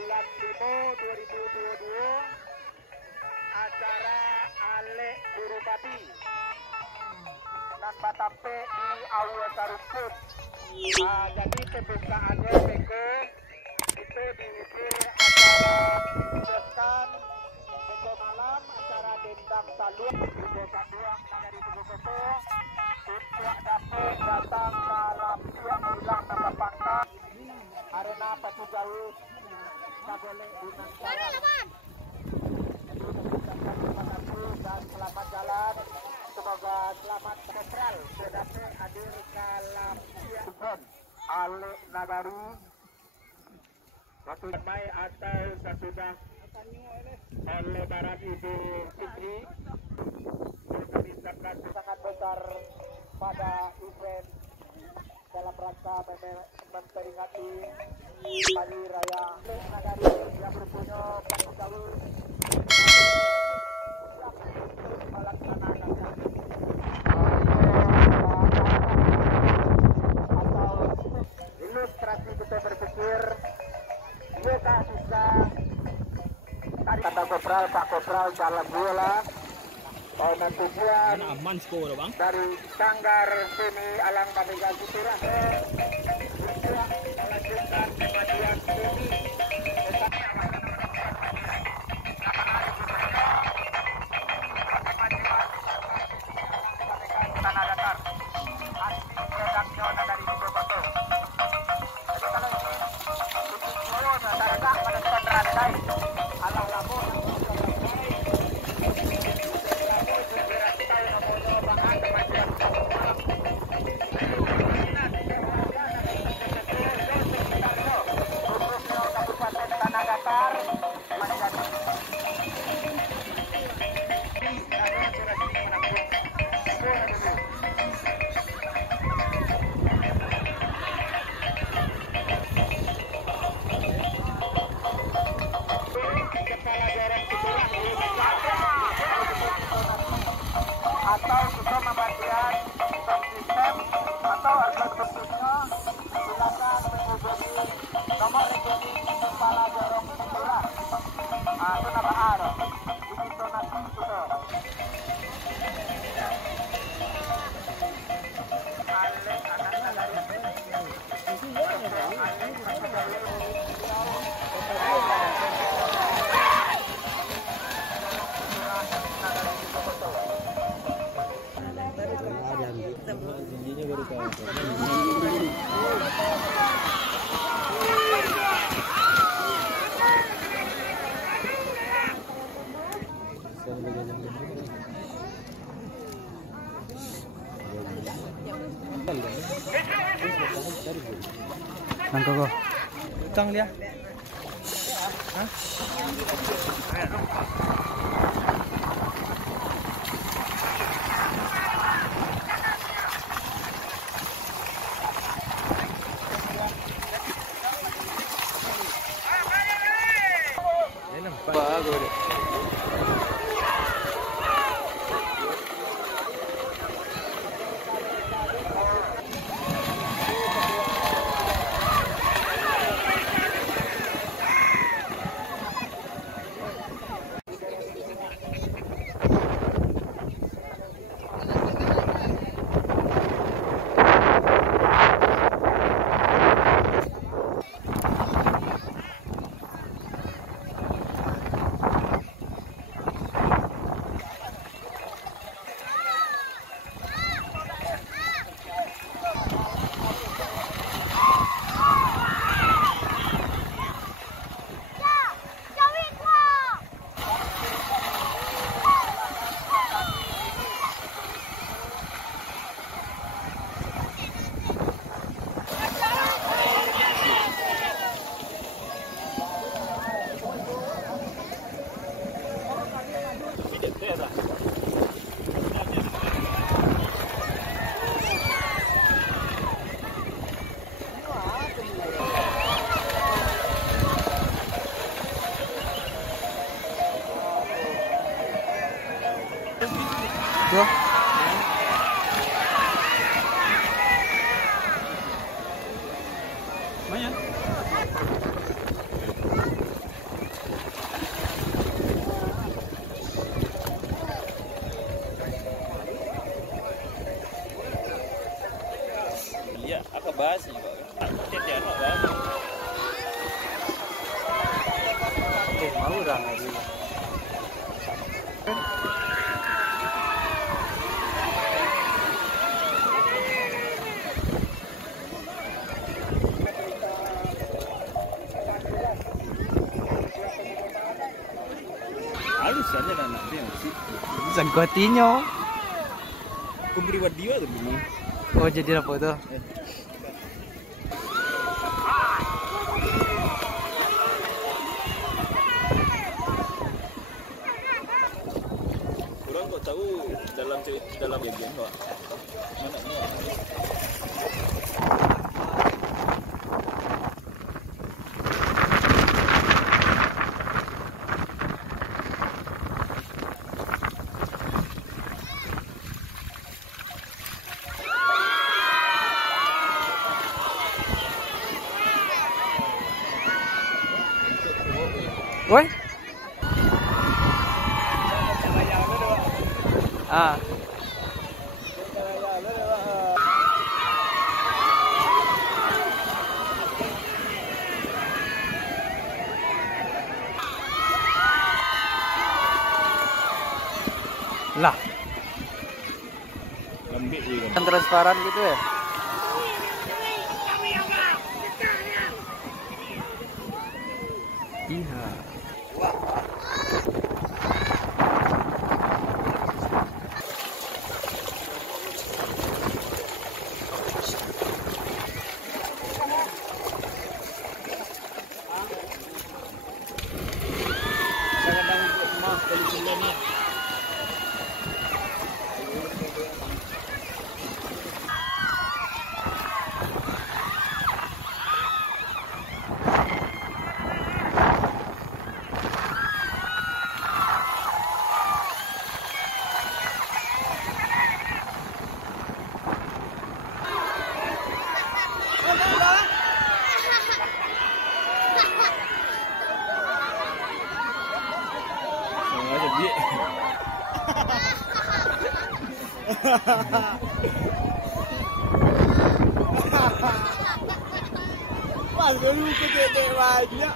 bulan 5 2022 acara Ale Buru Babi dan Batape di Aula Saruput. Jadi pembukaannya Beko itu diisi acara Deskan Beko malam, acara Dendang Salur di Desa Duang dari Tugu Beko. Pihak dapur datang dalam pihak hilang nama pangkat arena Patu Jauh tak boleh dinantikan. Dan selamat jalan, semoga selamat netral. Sedapnya hadir dalam pihak Ale Nagari waktu mai atau sesudah Lebaran Idul Fitri. Kami ucapkan sangat besar pada event dalam rangka memperingati Hari Raya Nagari yang berpunya Patu Jauh melaksanakan atau ilustrasi kita berpikir kita bisa tadi kata Kopral Pak Kopral jalan bola dan tujuan aman sekolah bang dari Sanggar Seni Alang Navigasi Turah untuk melanjutkan kemajuan seni tanah datar asli redaksional dari Ibu Batu. Jadi kalau ini tujuan masyarakat menentukan radai alang labur tanah datar atau juga pembagian sistem atau harga khususnya silakan menghubungi nomor rekening kepala jorong sekolah itu nama AR ini donasi sudah Ale anak nagari nangka kok utang dia hah bagus. Bro. Banyak. kurang lagi. Halus saja anak dia sih. Sangkotinyo. Kuberi dia tuh bingung. Oh jadi apa tuh? Kurang kok tahu dalam bagian kok. Mana ini? Woi. Ah. Lah, Lembik sih kan. yang transparan gitu ya? Iya. Kadang-kadang mah kalau sudah nih. Sengaja dia. Mas, dulu ke banyak.